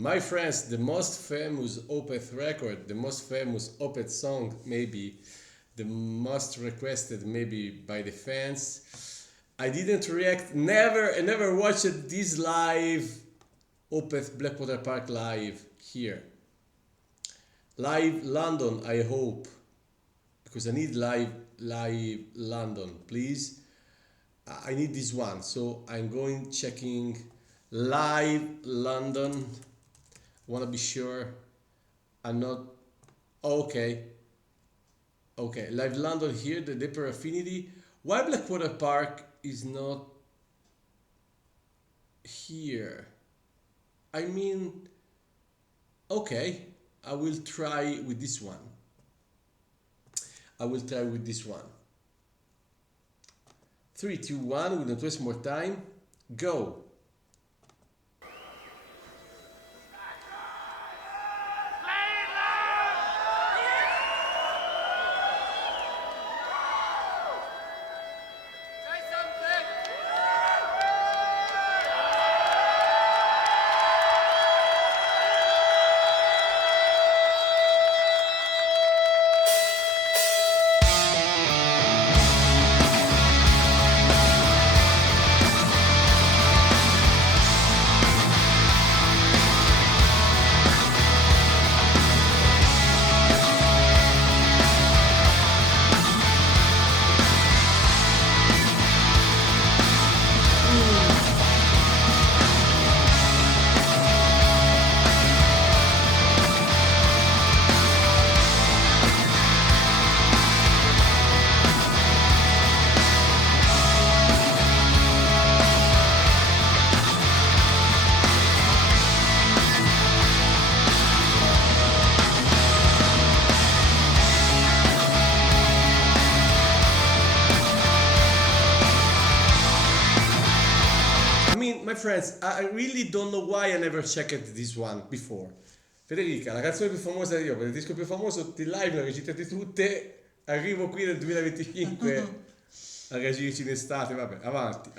My friends, the most famous Opeth record, the most famous Opeth song, maybe the most requested, maybe by the fans. I didn't react, I never watched this live, Opeth Blackwater Park live here. Live London, I hope, because I need live London, please. I need this one, so I'm going checking live London. Want to be sure I'm not okay. Live London here, the Deeper Affinity. Why Blackwater Park is not here? I mean, okay, I will try with this one. I will try with this one. 3, 2, 1, we don't waste more time. Go. My friends, I really don't know why I never checked this one before. Federica, la canzone più famosa di Opeth, il disco più famoso, ti live, le recitate tutte, arrivo qui nel 2025 a reagirci in estate, vabbè, avanti.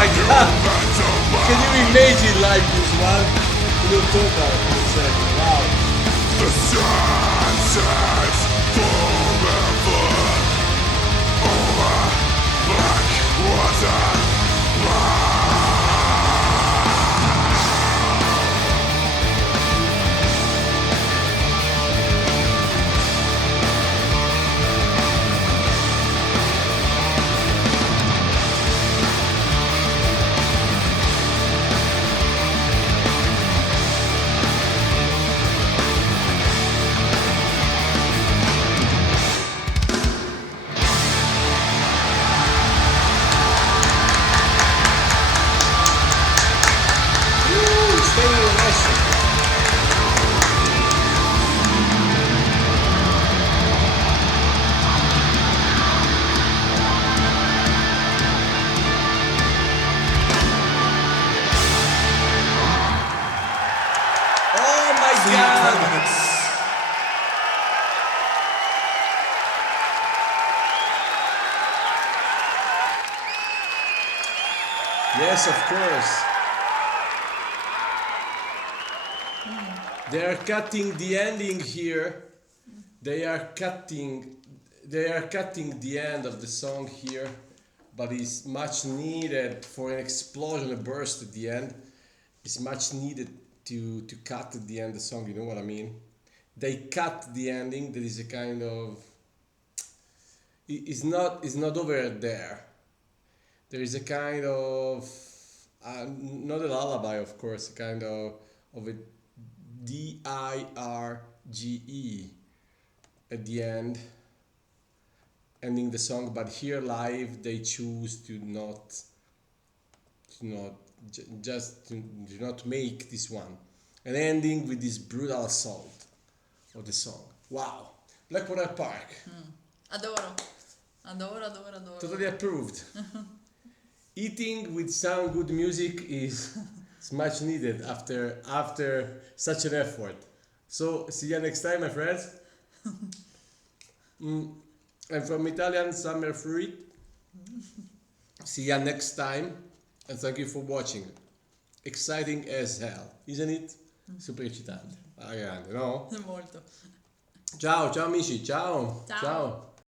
my god! Can you imagine like this one? We'll talk about it in a second. Wow. The sun sets forever over Blackwater Park. Oh my god! Yes, of course. They are cutting the ending here. They are cutting the end of the song here, but it's much needed for an explosion, a burst at the end. It's much needed to cut at the end the song, you know what I mean? They cut the ending, there is a kind of it's not over there. There is a kind of not a lullaby, of course, a kind of a dirge at the end, ending the song. But here live, they choose to not do not make this one an ending with this brutal assault of the song. Wow, Blackwater Park. Adoro. Adoro, adoro, adoro. Totally approved. Eating with sound good music is much needed after such an effort. So see you next time, my friends. I'm from Italian Summer Fruit. See you next time, and thank you for watching. Exciting as hell, isn't it? Super eccitante. Alla grande, no? Molto. Ciao, ciao amici, ciao. Ciao. Ciao.